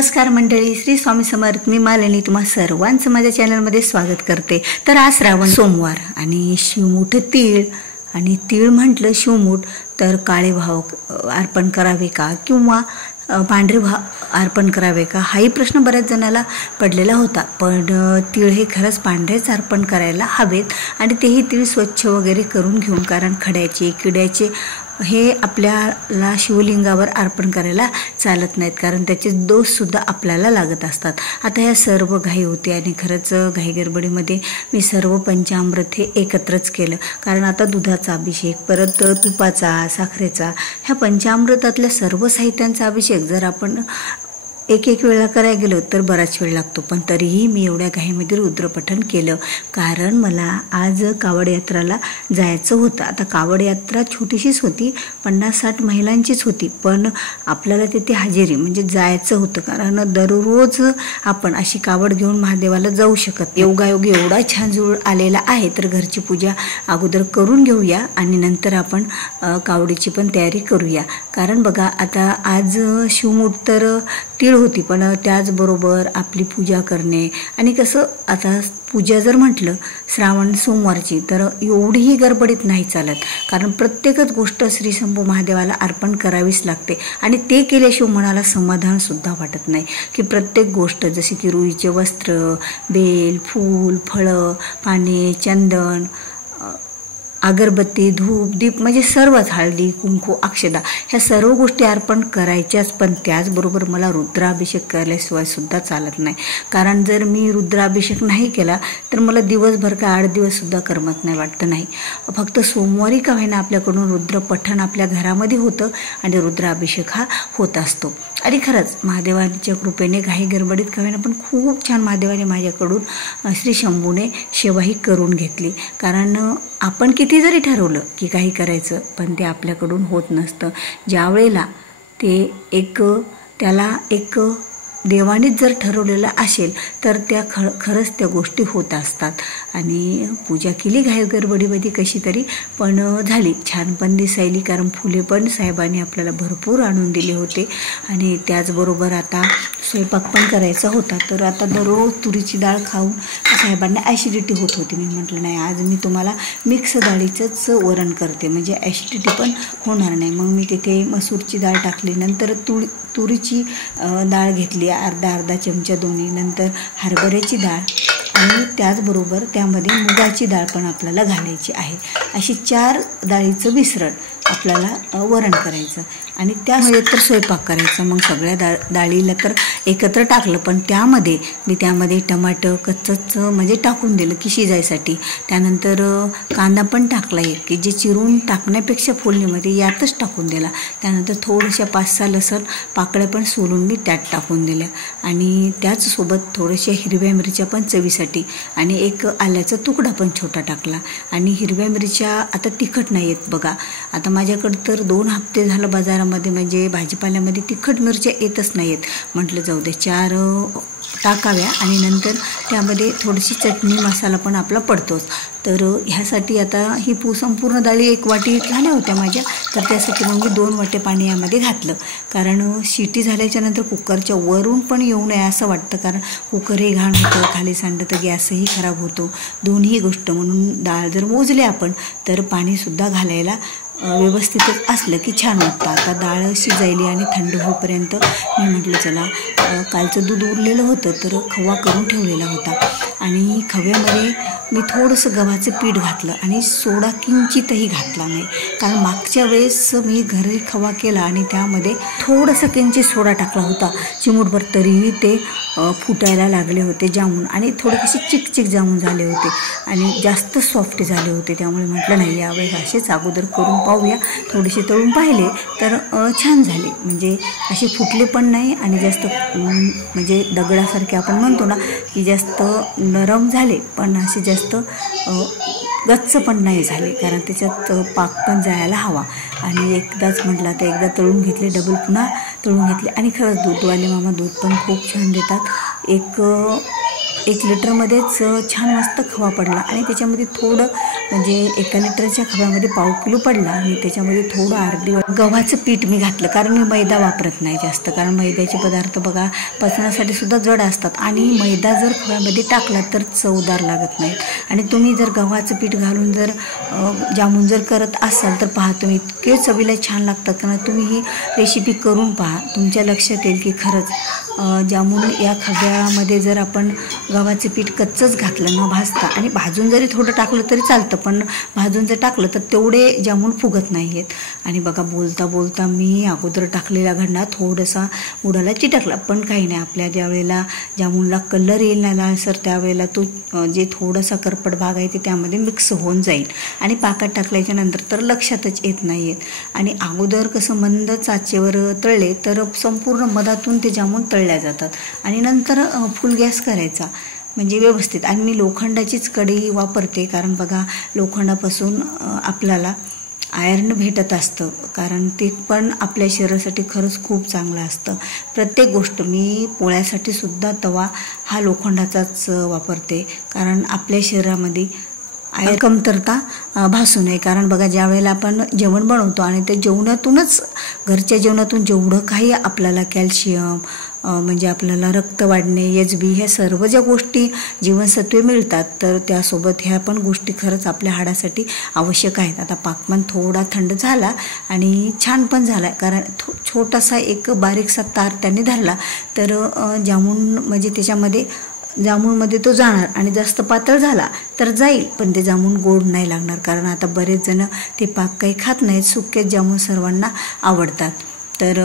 नमस्कार मंडळी, श्री स्वामी समर्थ. मी मालिनी तुम्हा सर्वांचं माझ्या चॅनलमध्ये स्वागत करते. तर आज श्रावण सोमवार आणि शिवमूठ तीळ. आणि तीळ म्हटलं शिवमूठ तर काळे भाव अर्पण करावे का किंवा पांढरे भाव अर्पण करावे का, हाही प्रश्न बऱ्याच जणाला पडलेला होता. पण तीळ हे खरंच पांढरेच अर्पण करायला हवेत आणि तेही तीळ स्वच्छ वगैरे करून घेऊन, कारण खड्याचे किड्याचे हे आपल्याला शिवलिंगावर अर्पण करायला चालत नाहीत, कारण त्याचे दोषसुद्धा आपल्याला लागत असतात. आता ह्या सर्व घाई होते आणि खरंच घाई गडबडीमध्ये मी सर्व पंचामृत हे एकत्रच केलं. कारण आता दुधाचा अभिषेक, परत तुपाचा, साखरेचा, ह्या पंचामृतातल्या सर्व साहित्यांचा अभिषेक जर आपण एक वेळा करायला गेलो तर बराच वेळ लागतो. पण तरीही मी एवढ्या घाईमध्ये रुद्रपठण केलं, कारण मला आज कावड यात्राला जायचं होतं. आता कावड यात्रा छोटीशीच होती, 50-60 महिलांचीच होती, पण आपल्याला तिथे हजेरी म्हणजे जायचं होतं. कारण दररोज आपण अशी कावड घेऊन महादेवाला जाऊ शकत. योगायोग एवढा छान जुळ आलेला आहे, तर घरची पूजा अगोदर करून घेऊया आणि नंतर आपण कावडीची पण तयारी करूया. कारण बघा, आता आज शिवमूठ तर तीळ होती, पण त्याचबरोबर आपली पूजा करणे आणि कसं, आता पूजा जर म्हटलं श्रावण सोमवारची तर एवढीही गडबडीत नाही चालत, कारण प्रत्येकच गोष्ट श्री शंभू महादेवाला अर्पण करावीच लागते. आणि ते केल्याशिवाय मनाला समाधानसुद्धा वाटत नाही. की प्रत्येक गोष्ट जसे की रुईचे वस्त्र, बेल, फूल, फळं, पाने, चंदन, अगरबत्ती, धूप, दीप म्हणजे सर्वच, हळदी, कुंकू, अक्षदा, ह्या सर्व गोष्टी अर्पण करायच्याच. पण त्याचबरोबर मला रुद्राभिषेक केल्याशिवाय सुद्धा चालत नाही. कारण जर मी रुद्राभिषेक नाही केला तर मला दिवसभर का 8 दिवससुद्धा करमत नाही, वाटतं नाही. फक्त सोमवारी का होईना आपल्याकडून रुद्रपठण आपल्या घरामध्ये होतं आणि रुद्राभिषेक हा होत असतो. आणि खरंच महादेवांच्या कृपेने घाई गडबडीत का होईना पण खूप छान महादेवाने माझ्याकडून श्री शंभूने सेवाही करून घेतली. कारण आपण किती जरी ठरवलं की काही करायचं, पण ते आपल्याकडून होत नसतं. ज्या वेळेला ते त्याला एक देवानेच जर ठरवलेलं असेल तर त्या खरंच त्या गोष्टी होत असतात. आणि पूजा केली घाई गडबडीमध्ये कशी तरी, पण झाली छान पण दिसायली, कारण फुले पण साहेबांनी आपल्याला भरपूर आणून दिले होते. आणि त्याचबरोबर आता स्वयंपाक पण करायचा होता. तर आता दररोज तुरीची डाळ खाऊन साहेबांना ॲसिडिटी होत होती. मी म्हटलं नाही, आज मी तुम्हाला मिक्स डाळीचंच वरण करते, म्हणजे ॲसिडिटी पण होणार नाही. मग मी तिथे मसूरची डाळ टाकली, नंतर तुरीची डाळ घेतली अर्धा चमचा दोन्ही, नंतर हरभऱ्याची डाळ आणि त्याचबरोबर त्यामध्ये मुगाची डाळ पण आपल्याला घालायची आहे. अशी 4 डाळीचं मिश्रण आपल्याला वरण करायचं आणि त्यामध्ये तर स्वयंपाक करायचा. मग सगळ्या डाळीला तर एकत्र टाकलं, पण त्यामध्ये टमाटर कच्चंच म्हणजे टाकून दिलं की शिजायसाठी. त्यानंतर कांदा पण टाकला एक, की जे चिरून टाकण्यापेक्षा फोडणीमध्ये यातच टाकून दिला. त्यानंतर थोड्याशा 5-6 लसण पाकळ्या पण सोलून मी त्यात टाकून दिल्या आणि त्याचसोबत थोड्याशा हिरव्या मिरच्या पण चवीसाठी आणि एक आल्याचा तुकडा पण छोटा टाकला. आणि हिरव्या मिरच्या आता तिखट नाही आहेत बघा. आता माझ्याकडं तर 2 हप्ते झालं बाजारामध्ये म्हणजे भाजीपाल्यामध्ये तिखट मिरच्या येतच नाही आहेत. म्हटलं जाऊ दे 4 टाकाव्या आणि नंतर त्यामध्ये थोडीशी चटणी मसाला पण आपला पडतोच. तर ह्यासाठी आता ही संपूर्ण डाळी 1 वाटी झाल्या होत्या माझ्या, तर त्यासाठी मग मी 2 वाटे पाणी यामध्ये घातलं. कारण शिटी झाल्याच्या नंतर कुकरच्या वरून पण येऊ नये असं वाटतं, कारण कुकरही घाण होतं, खाली सांडतं, तर गॅसही खराब होतो, दोन्ही गोष्ट. म्हणून डाळ जर मोजले आपण तर पाणीसुद्धा घालायला व्यवस्थितच असलं की छान वाटतं. आता डाळ शिजायली आणि थंड होईपर्यंत मी म्हटलं चला, कालचं दूध उरलेलं होतं तर खवा करून ठेवलेला होता आणि खव्यामध्ये मी थोडंसं गव्हाचं पीठ घातलं आणि सोडा किंचितही घातला नाही. कारण मागच्या वेळेस मी घरी खवा केला आणि त्यामध्ये थोडंसं किंचित सोडा टाकला होता चिमूटभर, तरीही ते फुटायला लागले होते जामून आणि थोडे कसे चिकचिक जामून झाले होते आणि जास्त सॉफ्ट झाले होते. त्यामुळे म्हटलं नाही, यावेळेस असेच अगोदर करून पाहूया. थोडेसे तळून पाहिले तर छान झाले, म्हणजे असे फुटले पण नाही आणि जास्त म्हणजे दगडासारखे आपण म्हणतो ना, की जास्त नरम झाले पण असे जास्त गच्च पण नाही झाले, कारण त्याच्यात पाक पण जायला हवा. आणि एकदाच म्हटलं तर एकदा तळून घेतले, डबल पुन्हा तळून घेतले. आणि खरंच दूधवाले मामा दूध पण खूप छान देतात. एक 1 लिटरमध्येच छान मस्त खवा पडला आणि त्याच्यामध्ये थोडं म्हणजे 1 लिटरच्या खव्यामध्ये पाव किलो पडला आणि त्याच्यामध्ये थोडं अर्धी गव्हाचं पीठ मी घातलं, कारण मी मैदा वापरत नाही जास्त, कारण मैद्याचे पदार्थ बघा पचण्यासाठी सुद्धा जड असतात आणि मैदा जर खव्यामध्ये टाकला तर चवदार लागत नाहीत. आणि तुम्ही जर गव्हाचं पीठ घालून जर जामून जर करत असाल तर पहा तुम्ही इतके चवीला छान लागतात. कारण तुम्ही ही रेसिपी करून पहा, तुमच्या लक्षात येईल की खरंच जामून या खव्यामध्ये जर आपण गव्हाचं पीठ कच्चंच घातलं न भाजता, आणि भाजून जरी थोडं टाकलं तरी चालतं, पण भाजून जर टाकलं तर तेवढे जामून फुगत नाही आहेत. आणि बघा बोलता बोलता मी अगोदर टाकलेला गंडा थोडासा बुडाला चिटकला, पण काही नाही. आपल्या ज्या वेळेला जामूनला कलर येईल ना लालसर, त्यावेळेला तो जे थोडासा करपट भाग आहे ते त्यामध्ये मिक्स होऊन जाईल आणि पाकात टाकल्याच्या नंतर तर लक्षातच येत नाही आहेत. आणि अगोदर कसं मंद आचेवर तळले तर संपूर्ण मधातून ते जामून तळल्या जातात आणि नंतर फुल गॅस करायचा म्हणजे व्यवस्थित. आणि मी लोखंडाचीच कढई वापरते, कारण बघा लोखंडापासून आपल्याला आयर्न भेटत असतं, कारण ते पण आपल्या शरीरासाठी खरंच खूप चांगलं असतं. प्रत्येक गोष्ट मी पोळ्यासाठी सुद्धा तवा हा लोखंडाचाच वापरते, कारण आपल्या शरीरामध्ये कमतरता भासू नये. कारण बघा ज्या वेळेला आपण जेवण बनवतो आणि त्या जेवणातूनच, घरच्या जेवणातून जेवढं काही आपल्याला कॅल्शियम म्हणजे आपल्याला रक्त वाढणे, HB ह्या सर्व ज्या गोष्टी जीवनसत्वे मिळतात, तर त्यासोबत ह्या पण गोष्टी खरंच आपल्या हाडासाठी आवश्यक आहेत. आता पाकमान थोडा थंड झाला आणि छान पण झाला, कारण छोटासा एक बारीकसा तार त्याने धरला तर जामून म्हणजे त्याच्यामध्ये जामूनमध्ये तो जाणार, आणि जास्त पातळ झाला तर जाईल पण ते जामून गोड नाही लागणार. कारण आता बरेच जण ते पाक काही खात नाहीत, सुक्केच जामून सर्वांना आवडतात. तर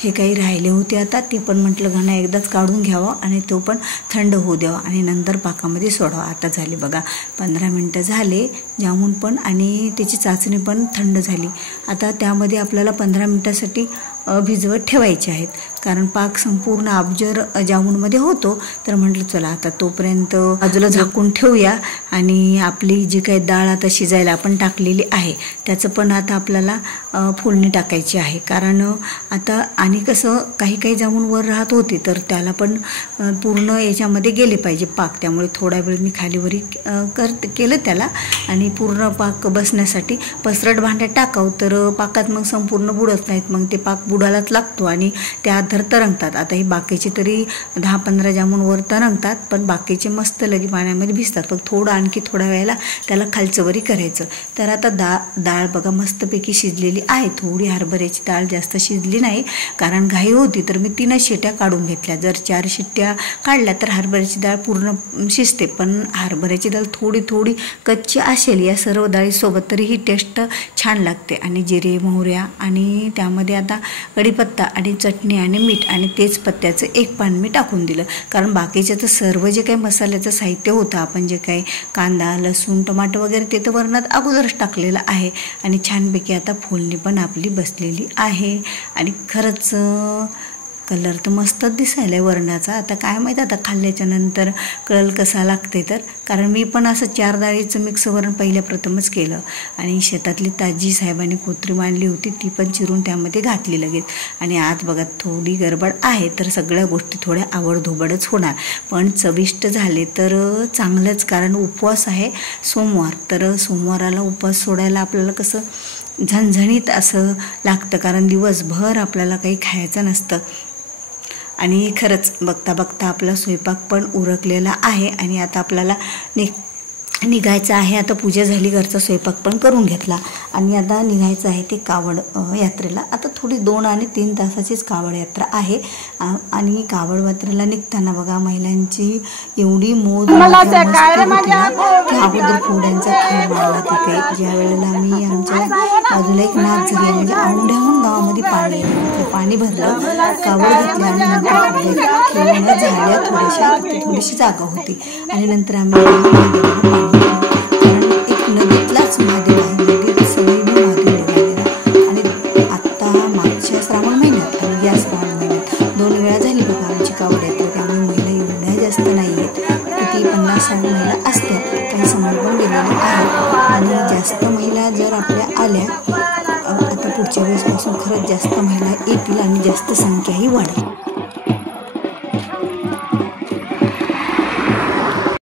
हे काही राहिले होते आता ते पण म्हटलं घाणा एकदाच काढून घ्यावं आणि तो पण थंड होऊ द्यावा आणि नंतर पाकामध्ये सोडावा. आता झाली बघा 15 मिनटं झाले जामून पण, आणि त्याची चाचणी पण थंड झाली. आता त्यामध्ये आपल्याला 15 मिनटासाठी भिजवत ठेवायचे आहेत, कारण पाक संपूर्ण अब्जर जामूनमध्ये होतो. तर म्हटलं चला आता तोपर्यंत बाजूला झाकून ठेवूया आणि आपली जी काही डाळ आता शिजायला आपण टाकलेली आहे त्याचं पण आता आपल्याला फोडणी टाकायची आहे. कारण आता आणि कसं काही काही जामून वर राहत होते तर त्याला पण पूर्ण याच्यामध्ये गेले पाहिजे पाक, त्यामुळे थोडा वेळ मी खालीवरी केलं त्याला, आणि पूर्ण पाक बसण्यासाठी पसरट भांड्यात टाकावं तर पाकात मग संपूर्ण बुडत नाहीत, मग ते पाक बुडालाच लागतो आणि त्या आधार तरंगतात. आता ही बाकीचे तरी 10-15 जामून वर तरंगतात, पण बाकीचे मस्त लगी पाण्यामध्ये भिजतात. पण थोडं आणखी थोड्या वेळेला त्याला खालचं वरी करायचं. तर आता डाळ बघा मस्तपैकी शिजलेली आहे. थोडी हरभऱ्याची डाळ जास्त शिजली नाही, कारण घाई होती तर मी 3 शिट्ट्या काढून घेतल्या. जर 4 शिट्ट्या काढल्या तर हरभऱ्याची डाळ पूर्ण शिजते, पण हरभऱ्याची डाळ थोडी थोडी कच्ची असेल या सर्व डाळीसोबत तरी ही टेस्ट छान लागते. आणि जिरे मोहऱ्या आणि त्यामध्ये आता कढीपत्ता आणि चटणी आणि मीठ आणि तेजपत्त्याचं 1 पान मी टाकून दिलं, कारण बाकीचं तर सर्व जे काही मसाल्याचं साहित्य होतं आपण जे काही कांदा लसूण टमाटर वगैरे ते तर वरणात अगोदरच टाकलेलं आहे. आणि छानपैकी आता फोडणी पण आपली बसलेली आहे आणि खरंच कलर तर मस्तच दिसायला आहे वरणाचा. आता काय माहीत आता खाल्ल्याच्या नंतर कळल कसा लागते तर, कारण मी पण असं 4 डाळीचं मिक्स वरण पहिल्या प्रथमच केलं आणि शेतातली ताजी साहेबांनी कोथरी मांडली होती ती पण चिरून त्यामध्ये घातली लगेच. आणि आज बघा थोडी गडबड आहे तर सगळ्या गोष्टी थोड्या आवडधोबडच होणार, पण चविष्ट झाले तर चांगलंच. कारण उपवास आहे सोमवार, तर सोमवाराला उपवास सोडायला आपल्याला कसं झणझणीत असं लागतं, कारण दिवसभर आपल्याला काही खायचं नसतं. आणि खरंच बघता बघता आपला स्वयंपाक पण उरकलेला आहे आणि आता आपल्याला निघायचं आहे. आता पूजा झाली, घरचा स्वयंपाक पण करून घेतला आणि आता निघायचं आहे ते कावड यात्रेला. आता थोडी 2 आणि 3 तासाचीच कावड यात्रा आहे आणि कावड यात्रेला निघताना बघा महिलांची एवढी मोज मस्ती होती ना की अगोदर फोड्यांचा खेळ मारला तिथे. ज्या वेळेला मी आमच्या बाजूला एक नाच झाली म्हणजे औंढ्याहून गावामध्ये पाणी भरलं, कावड घेतली आणि नंतर खेळून झाल्या थोड्याशा, थोडीशी जागा होती आणि नंतर आम्ही कारण एक नदीतलाच महादेव आहे, नदीत सगळी महादेव निघालेला. आणि आत्ता मागच्या श्रावण महिन्यात आणि या श्रावण महिन्यात 2 वेळा झाली बघा आमची कावड यात्रा, त्यामुळे महिला एवढ्या जास्त नाही आहेत, किती 50-60 महिला असत्या, काही समोर पण गेलेल्या आहेत. आणि जास्त महिला जर आपल्या आल्या आता पुढच्या वेळेसपासून खरंच जास्त महिला येतील आणि जास्त संख्याही वाढेल.